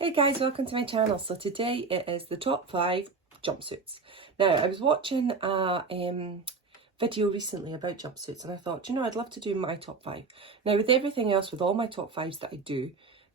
Hey guys, welcome to my channel. So today it is the top 5 jumpsuits. Now I was watching a video recently about jumpsuits and I thought, I'd love to do my top 5. Now with everything else, with all my top 5s that I do,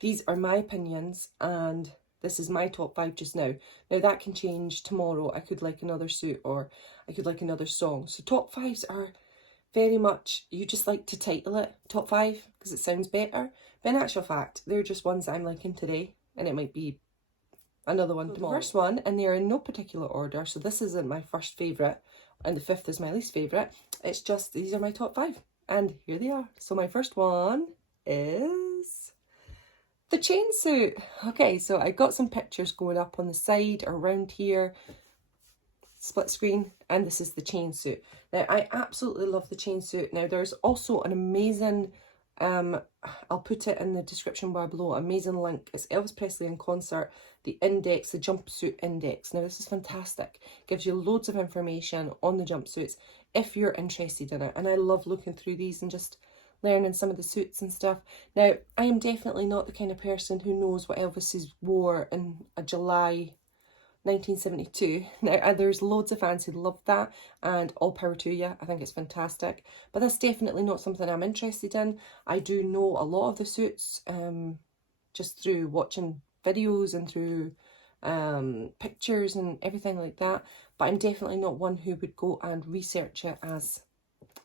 these are my opinions and this is my top 5 just now. Now that can change tomorrow. I could like another suit or I could like another song. So top 5s are very much, you just like to title it top 5 because it sounds better. But in actual fact, they're just ones I'm liking today. And it might be another one tomorrow. The first one, and they're in no particular order, so this isn't my first favourite, and the fifth is my least favourite. It's just, these are my top 5, and here they are. So my first one is the chain suit. Okay, so I got some pictures going up on the side, around here, split screen, and this is the chain suit. Now, I absolutely love the chain suit. Now, there's also an amazing I'll put it in the description bar below, amazing link. It's Elvis Presley in concert, the index, the jumpsuit index. Now this is fantastic, gives you loads of information on the jumpsuits if you're interested in it, and I love looking through these and just learning some of the suits and stuff. Now I am definitely not the kind of person who knows what Elvis wore in a July 1972. Now, there's loads of fans who love that, and all power to you. I think it's fantastic. But that's definitely not something I'm interested in. I do know a lot of the suits just through watching videos and through pictures and everything like that. But I'm definitely not one who would go and research it as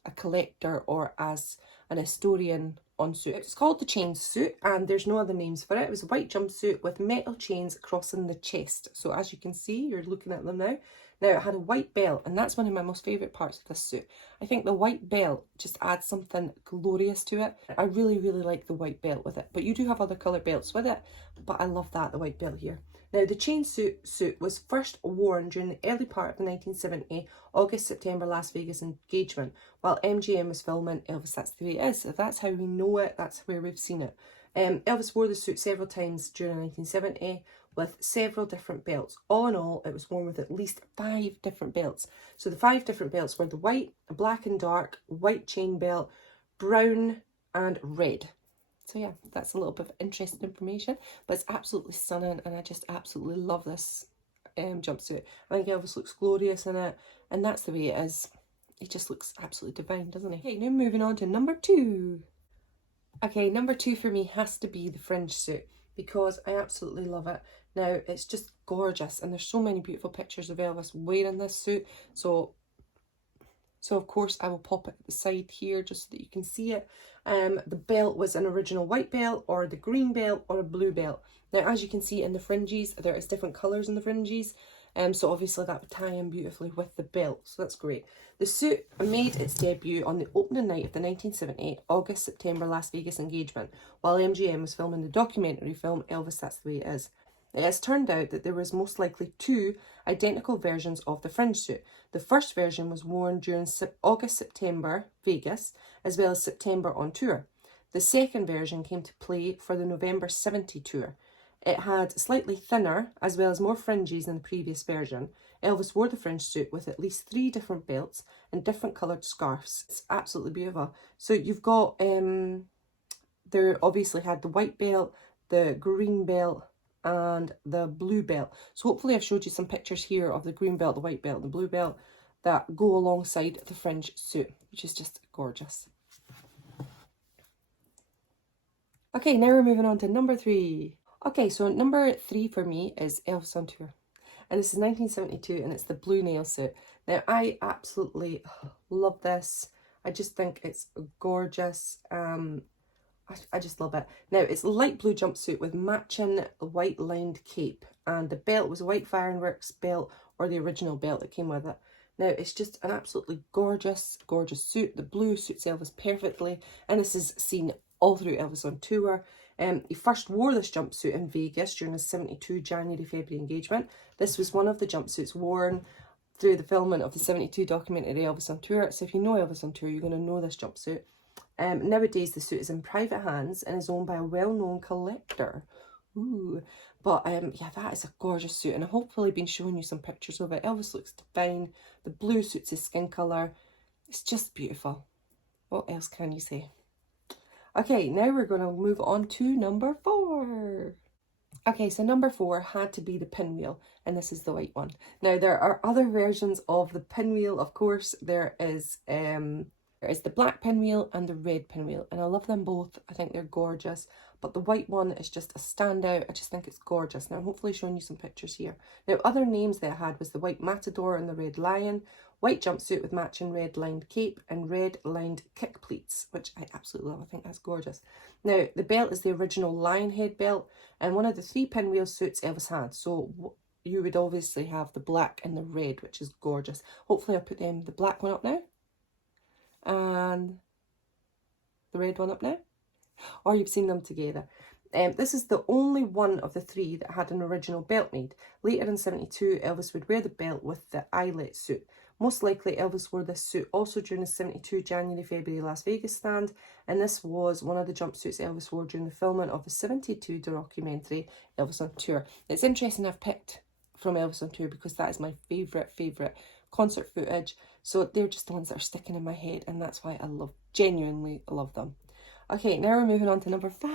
a collector or as an historian on suit. It's called the chain suit and there's no other names for it. It was a white jumpsuit with metal chains crossing the chest. So as you can see, you're looking at them now. Now it had a white belt, and that's one of my most favourite parts of this suit. I think the white belt just adds something glorious to it. I really, really like the white belt with it. But you do have other coloured belts with it, but I love that, the white belt here. Now, the chain suit was first worn during the early part of the 1970 August-September Las Vegas engagement while MGM was filming Elvis That's the Way It Is. So that's how we know it, that's where we've seen it. Elvis wore the suit several times during 1970 with several different belts. All in all, it was worn with at least 5 different belts. So the 5 different belts were the white, black and dark, white chain belt, brown and red. So yeah, that's a little bit of interesting information, but it's absolutely stunning and I just absolutely love this jumpsuit. I think Elvis looks glorious in it, and that's the way it is. He just looks absolutely divine, doesn't he? Okay, now moving on to number 2. Okay, number 2 for me has to be the Fringe Suit because I absolutely love it. Now, it's just gorgeous and there's so many beautiful pictures of Elvis wearing this suit. So of course I will pop it at the side here just so that you can see it. The belt was an original white belt or the green belt or a blue belt. Now as you can see in the fringes, there is different colours in the fringes. So obviously that would tie in beautifully with the belt, so that's great. The suit made its debut on the opening night of the 1978 August-September Las Vegas engagement while MGM was filming the documentary film Elvis That's the Way It Is. It has turned out that there was most likely 2 identical versions of the Fringe Suit. The first version was worn during August-September Vegas, as well as September on tour. The second version came to play for the November 70 tour. It had slightly thinner, as well as more fringes than the previous version. Elvis wore the Fringe Suit with at least 3 different belts and different coloured scarves. It's absolutely beautiful. So you've got, there obviously had the white belt, the green belt, and the blue belt. So hopefully I've showed you some pictures here of the green belt, the white belt, and the blue belt that go alongside the Fringe Suit, which is just gorgeous. Okay, now we're moving on to number 3. Okay, so number 3 for me is Elvis on Tour. And this is 1972 and it's the blue nail suit. Now I absolutely love this. I just think it's gorgeous. I just love it. Now, it's a light blue jumpsuit with matching white lined cape, and the belt was a white Fireworks belt or the original belt that came with it. Now, it's just an absolutely gorgeous, gorgeous suit. The blue suits Elvis perfectly, and this is seen all through Elvis on tour. He first wore this jumpsuit in Vegas during his 72 January-February engagement. This was one of the jumpsuits worn through the filming of the 72 documentary Elvis on Tour. So if you know Elvis on Tour, you're going to know this jumpsuit. Nowadays, the suit is in private hands and is owned by a well-known collector. Ooh. But yeah, that is a gorgeous suit, and I've hopefully been showing you some pictures of it. Elvis looks divine. The blue suits his skin colour. It's just beautiful. What else can you say? Okay, now we're going to move on to number 4. Okay, so number 4 had to be the Pinwheel, and this is the white one. Now, there are other versions of the Pinwheel, of course. There is the black Pinwheel and the red Pinwheel, and I love them both. I think they're gorgeous, but the white one is just a standout. I just think it's gorgeous. Now, I'm hopefully showing you some pictures here. Now, other names they had was the white Matador and the red Lion, white jumpsuit with matching red lined cape, and red lined kick pleats, which I absolutely love. I think that's gorgeous. Now, the belt is the original lion head belt, and one of the 3 pinwheel suits Elvis had. So you would obviously have the black and the red, which is gorgeous. Hopefully I'll put the black one up now, and the red one up now, or you've seen them together. This is the only one of the 3 that had an original belt made. Later in 72, Elvis would wear the belt with the eyelet suit. Most likely Elvis wore this suit also during his 72 January-February Las Vegas stand, and this was one of the jumpsuits Elvis wore during the filming of the 72 documentary Elvis on Tour. It's interesting I've picked from Elvis on Tour because that is my favourite concert footage, so they're just the ones that are sticking in my head, and that's why I genuinely love them. Okay, now we're moving on to number 5.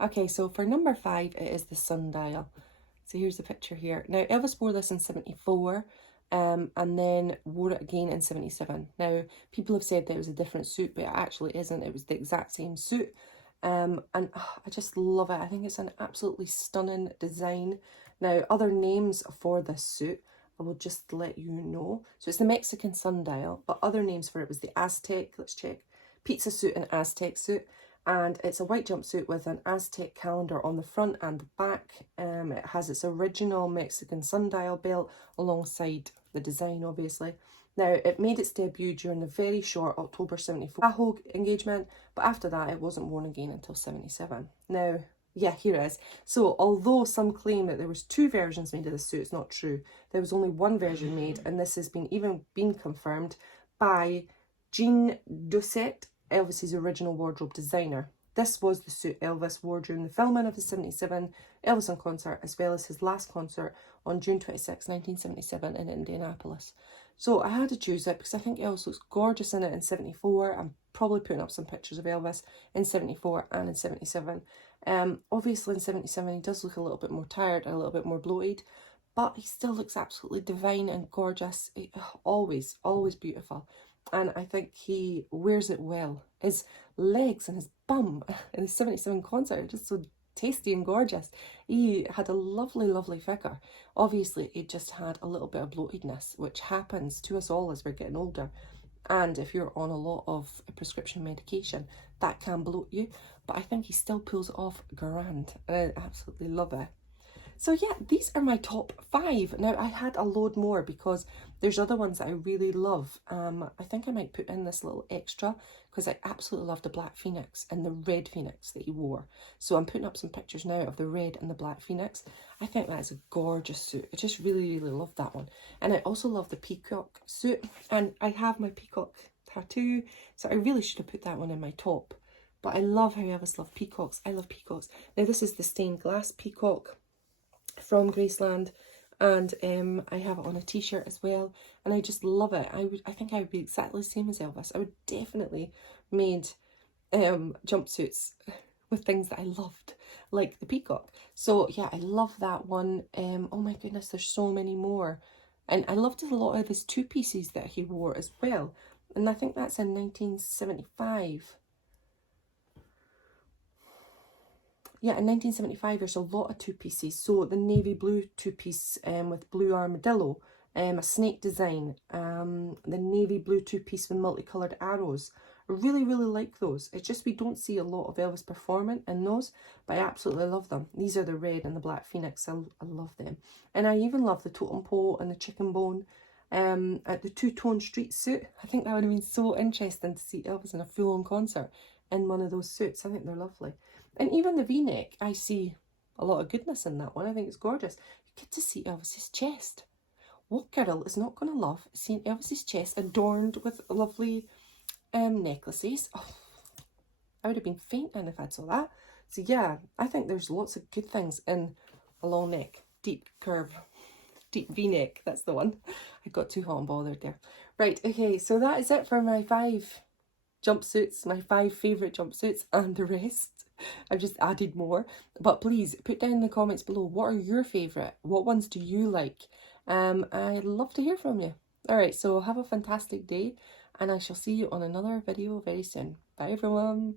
Okay, so for number 5, it is the Sundial. So here's the picture here. Now, Elvis wore this in 74, and then wore it again in 77. Now, people have said that it was a different suit, but it actually isn't. It was the exact same suit. And I just love it. I think it's an absolutely stunning design. Now, other names for this suit, I will just let you know. So it's the Mexican Sundial, but other names for it was the Aztec, let's check, pizza suit and Aztec suit. And it's a white jumpsuit with an Aztec calendar on the front and the back. It has its original Mexican Sundial belt alongside the design, obviously. Now, it made its debut during the very short October 74 Tahoe engagement, but after that it wasn't worn again until 77. Now, yeah, here it is. So, although some claim that there was 2 versions made of this suit, it's not true. There was only 1 version made, and this has been confirmed by Jean Doucet, Elvis's original wardrobe designer. This was the suit Elvis wore during the filming of the 77 Elvis on concert, as well as his last concert on June 26, 1977 in Indianapolis. So I had to choose it because I think Elvis looks gorgeous in it in 74. I'm probably putting up some pictures of Elvis in 74 and in 77. Obviously in 77 he does look a little bit more tired and a little bit more bloated, but he still looks absolutely divine and gorgeous. Always beautiful. And I think he wears it well. His legs and his bum in the 77 concert are just so tasty and gorgeous. He had a lovely figure. Obviously, he just had a little bit of bloatedness, which happens to us all as we're getting older. And if you're on a lot of prescription medication, that can bloat you. But I think he still pulls it off grand. I absolutely love it. So yeah, these are my top 5. Now, I had a load more because there's other ones that I really love. I think I might put in this little extra because I absolutely love the black phoenix and the red phoenix that he wore. So I'm putting up some pictures now of the red and the black phoenix. I think that is a gorgeous suit. I just really love that one. And I also love the peacock suit. And I have my peacock tattoo, so I really should have put that one in my top. But I love how Elvis loved peacocks. I love peacocks. Now, this is the stained glass peacock from Graceland, and I have it on a t-shirt as well, and I just love it. I think I would be exactly the same as Elvis. I would definitely made jumpsuits with things that I loved, like the peacock. So yeah, I love that one. Oh my goodness, there's so many more. And I loved a lot of his 2 pieces that he wore as well, and I think that's in 1975. Yeah, in 1975, there's a lot of 2 pieces. So the navy blue 2-piece with blue armadillo, a snake design, the navy blue 2-piece with multicoloured arrows. I really like those. It's just we don't see a lot of Elvis performing in those, but I absolutely love them. These are the red and the black phoenix. I love them. And I even love the totem pole and the chicken bone. At the 2-tone street suit. I think that would have been so interesting to see Elvis in a full-on concert in one of those suits. I think they're lovely. And even the V-neck, I see a lot of goodness in that one. I think it's gorgeous. You get to see Elvis's chest. What girl is not going to love seeing Elvis's chest adorned with lovely necklaces? Oh, I would have been fainting if I saw that. So yeah, I think there's lots of good things in a long neck, deep curve, deep V-neck. That's the one. I got too hot and bothered there. Right, okay, so that is it for my 5 jumpsuits, my 5 favourite jumpsuits and the rest. I've just added more. But please put down in the comments below, what are your favourite? What ones do you like? I'd love to hear from you. Alright, so have a fantastic day, and I shall see you on another video very soon. Bye everyone.